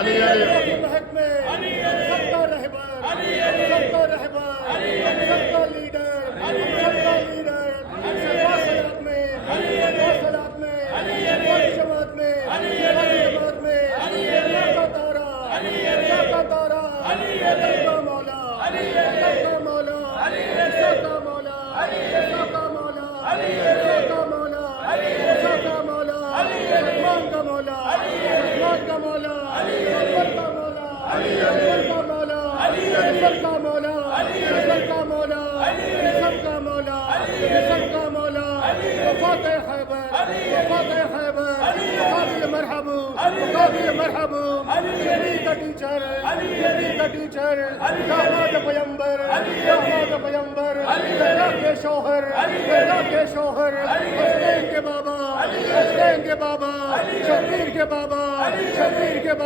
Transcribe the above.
محکمے سب کا رہبر سب کا رہبر سب کا لیڈر سب کا لیڈر مواصلات میں مواصلات میں جماعت میں جماعت میں اللہ کا تارا اللہ کا تارا اللہ کا مولا اللہ کا مولا اللہ کا مولا اللہ کا مولا اللہ کا مولا اللہ کا مولا رحمان کا مولا رحمان کا مولا اکبر کا مولا اکبر کا مولا اکبر کا مولا اکبر کا مولا سب کا مولا سب کا مولا وفات خیبر وفات خیبر قابل مرحب قابل مرحب نبی کا ٹیچر نبی کا ٹیچر داماد پیمبر داماد پیمبر اللہ کے شوہر اللہ کے شوہر حسنین کے بابا حسنین کے بابا شبیر کے بابا شبیر کے بابا